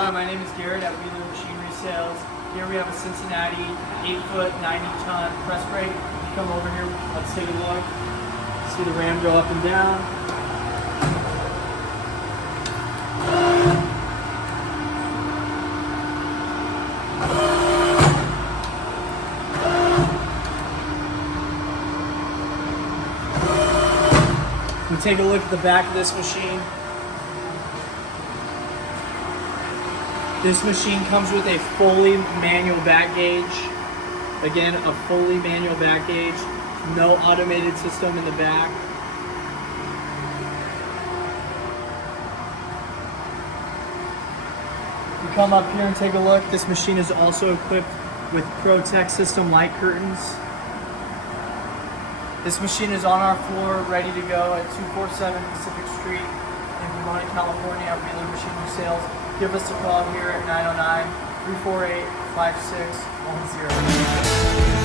Hi, my name is Garrett at Wheeler Machinery Sales. Here we have a Cincinnati 8-foot, 90-ton press brake. If you come over here, let's take a look. See the ram go up and down. We take a look at the back of this machine. This machine comes with a fully manual back gauge. Again, a fully manual back gauge. No automated system in the back. You come up here and take a look. This machine is also equipped with Protech system light curtains. This machine is on our floor, ready to go at 247 Pacific Street in Pomona, California at Wheeler Machinery Sales. Give us a call here at 909-348-5610.